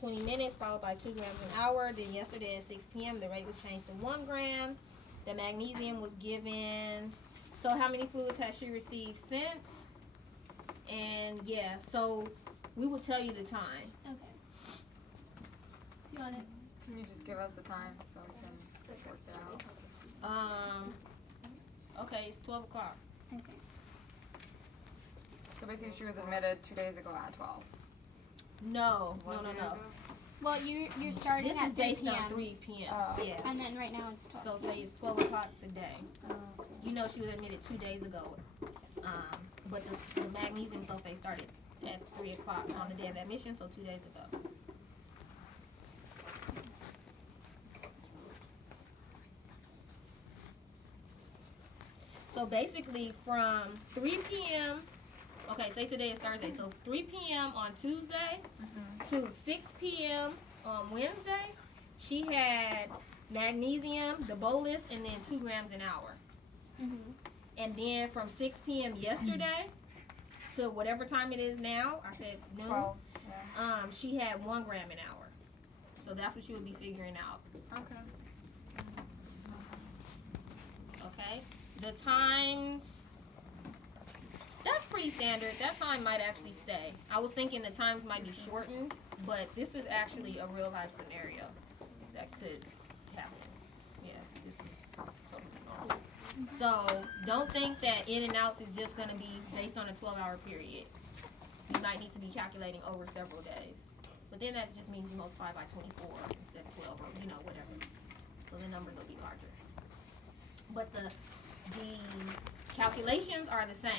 20 minutes, followed by 2 grams an hour. Then yesterday at 6 p.m., the rate was changed to 1 gram. The magnesium was given. So how many fluids has she received since? And yeah, so we will tell you the time. Okay. Do you want it? Can you just give us the time so we can test it out? Okay, it's 12 o'clock. Okay. So basically she was admitted 2 days ago at 12. No. Well, you're starting This at is based 3 p.m. on 3 p.m. Oh. Yeah. And then right now it's 12. So say it's 12 o'clock today. Oh, okay. You know she was admitted 2 days ago. But the magnesium sulfate started at 3 o'clock on the day of admission, so 2 days ago. So basically from 3 p.m., okay, say today is Thursday, so 3 p.m. on Tuesday to 6 p.m. on Wednesday, she had magnesium, the bolus, and then 2 grams an hour. And then from 6 p.m. yesterday to whatever time it is now, I said noon, 12, yeah. she had 1 gram an hour. So that's what she would be figuring out. Okay. Okay? The times, that's pretty standard. That time might actually stay. I was thinking the times might be shortened, but this is actually a real life scenario that could happen. Yeah, this is totally normal. So don't think that in and outs is just going to be based on a 12-hour period. You might need to be calculating over several days. But then that just means you multiply by 24 instead of 12 or, whatever. So the numbers will be larger. But the calculations are the same.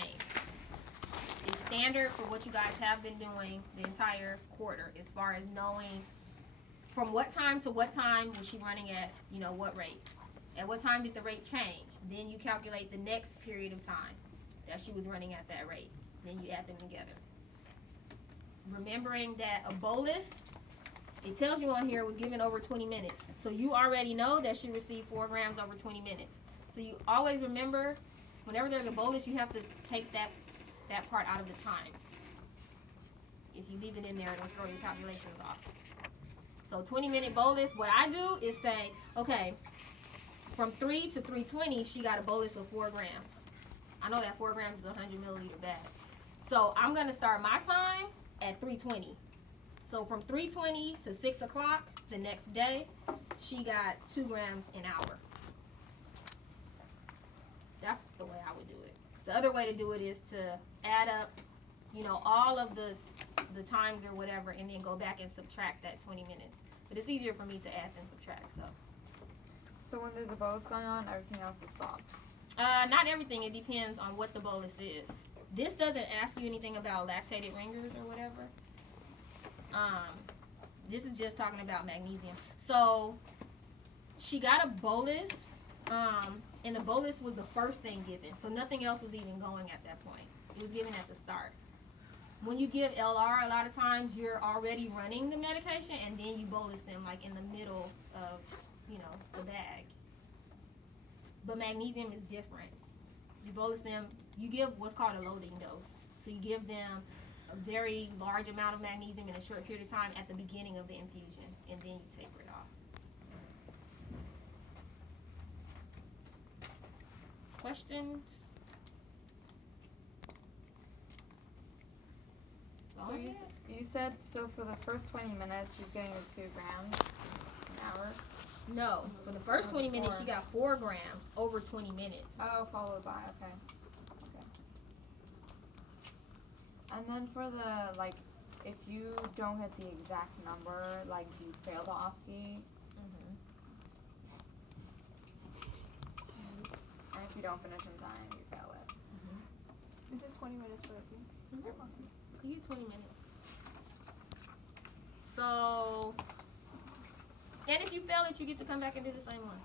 It's standard for what you guys have been doing the entire quarter as far as knowing from what time to what time was she running at, what rate. At what time did the rate change? Then you calculate the next period of time that she was running at that rate. Then you add them together. Remembering that a bolus, it tells you on here it was given over 20 minutes. So you already know that she received 4 grams over 20 minutes. So you always remember, whenever there's a bolus, you have to take that part out of the time. If you leave it in there, it'll throw your calculations off. So 20-minute bolus, what I do is say, okay, from 3 to 3:20, she got a bolus of 4 grams. I know that 4 grams is a 100 milliliter bag. So I'm going to start my time at 3:20. So from 3:20 to 6 o'clock the next day, she got 2 grams an hour. That's the way I would do it. The other way to do it is to add up, all of the times or whatever, and then go back and subtract that 20 minutes. But it's easier for me to add than subtract, so. So when there's a bolus going on, everything else is stopped? Not everything. It depends on what the bolus is. This doesn't ask you anything about lactated ringers or whatever. This is just talking about magnesium. So she got a bolus, and the bolus was the first thing given. So nothing else was even going at that point. It was given at the start. When you give LR, a lot of times you're already running the medication, and then you bolus them like in the middle of, the bag. But magnesium is different. You bolus them, you give what's called a loading dose. So you give them a very large amount of magnesium in a short period of time at the beginning of the infusion, and then you taper it off. Questions? So you said, so for the first 20 minutes, she's getting the 2 grams an hour? No, for the first 20 minutes, she got 4 grams over 20 minutes. Oh, followed by, okay. And then for the, if you don't hit the exact number, do you fail the OSCE? And if you don't finish in time, you fail it. Is it 20 minutes for everything? Awesome. You 20 minutes. So, and if you fail it, you get to come back and do the same one.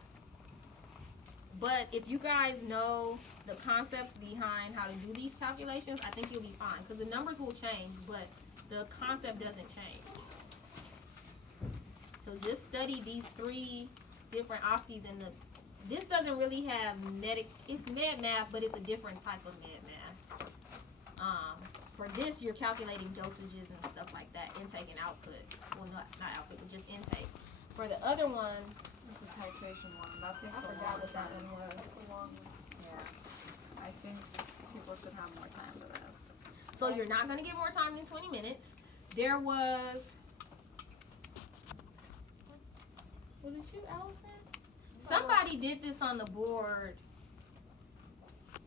But if you guys know the concepts behind how to do these calculations, I think you'll be fine. Because the numbers will change, but the concept doesn't change. So just study these 3 different OSCEs, and this doesn't really have it's medmath, but it's a different type of medmath. for this, you're calculating dosages and stuff like that, intake and output. Well, not output, but just intake. For the other one, It's the titration one. That takes I a forgot long what that time. one was. That's a long one. Yeah. I think people should have more time for this. So you're not gonna get more time than 20 minutes. There was. Was it you, Allison? Somebody did this on the board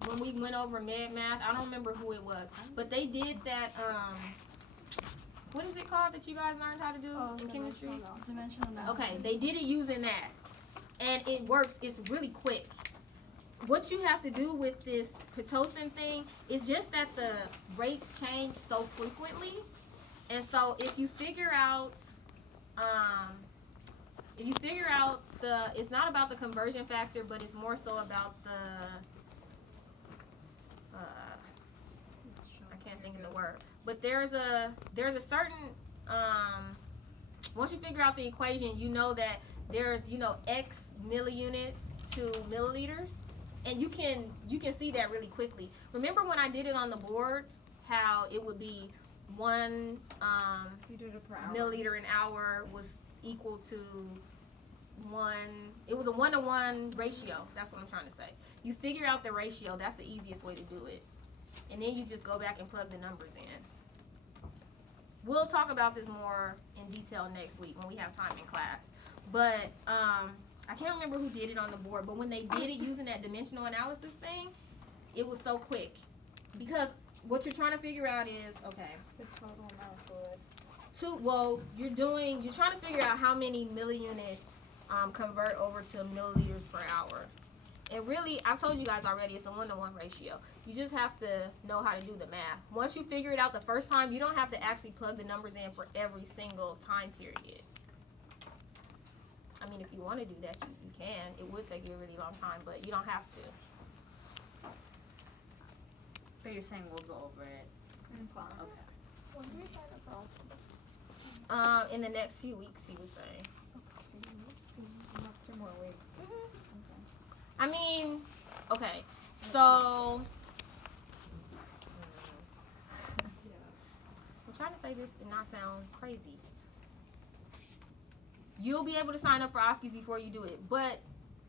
when we went over medmath. I don't remember who it was, but they did that. What is it called that you guys learned how to do in chemistry? Dimensional analysis. Okay, they did it using that, and it works. It's really quick. What you have to do with this Pitocin thing is just that the rates change so frequently, and so if you figure out, it's not about the conversion factor, but it's more so about the, I can't think of the word, but there's a certain, once you figure out the equation, you know that there's, X milliunits to milliliters. And you can see that really quickly. Remember when I did it on the board, how it would be 1 You did it per hour. milliliter an hour was equal to 1. It was a 1-to-1 ratio. That's what I'm trying to say. You figure out the ratio. That's the easiest way to do it. And then you just go back and plug the numbers in. We'll talk about this more in detail next week when we have time in class. But I can't remember who did it on the board, but when they did it using that dimensional analysis thing, it was so quick. Because what you're trying to figure out is, okay, The total amount of fluid. you're trying to figure out how many milliunits convert over to milliliters per hour. And really, I've told you guys already, it's a 1-to-1 ratio. You just have to know how to do the math. Once you figure it out the first time, you don't have to actually plug the numbers in for every single time period. I mean, if you want to do that, you can. It would take you a really long time, but you don't have to. But you're saying we'll go over it. In class. Okay. When do we sign up for all? In the next few weeks, he was saying. You have 2 more weeks. I mean, okay, so I'm trying to say this and not sound crazy. You'll be able to sign up for OSCEs before you do it, but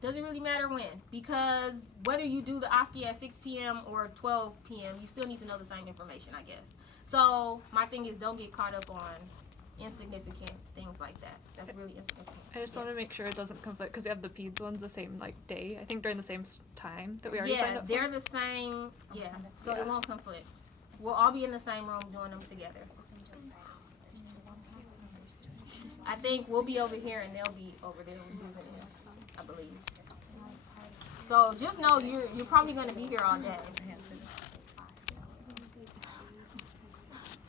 doesn't really matter when, because whether you do the OSCE at 6 p.m. or 12 p.m., you still need to know the same information, I guess. So my thing is, don't get caught up on insignificant things like that. That's really insignificant. I just want to make sure it doesn't conflict because we have the PEDS ones the same day. I think during the same time that we already signed up they're for. the same. Yeah, so Yeah. it won't conflict. We'll all be in the same room doing them together. I think we'll be over here and they'll be over there where Susan is, I believe. So just know you're probably going to be here all day.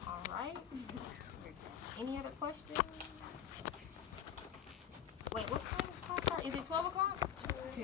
All right. Any other questions? Wait, what time is class start? Is it 12 o'clock? 2.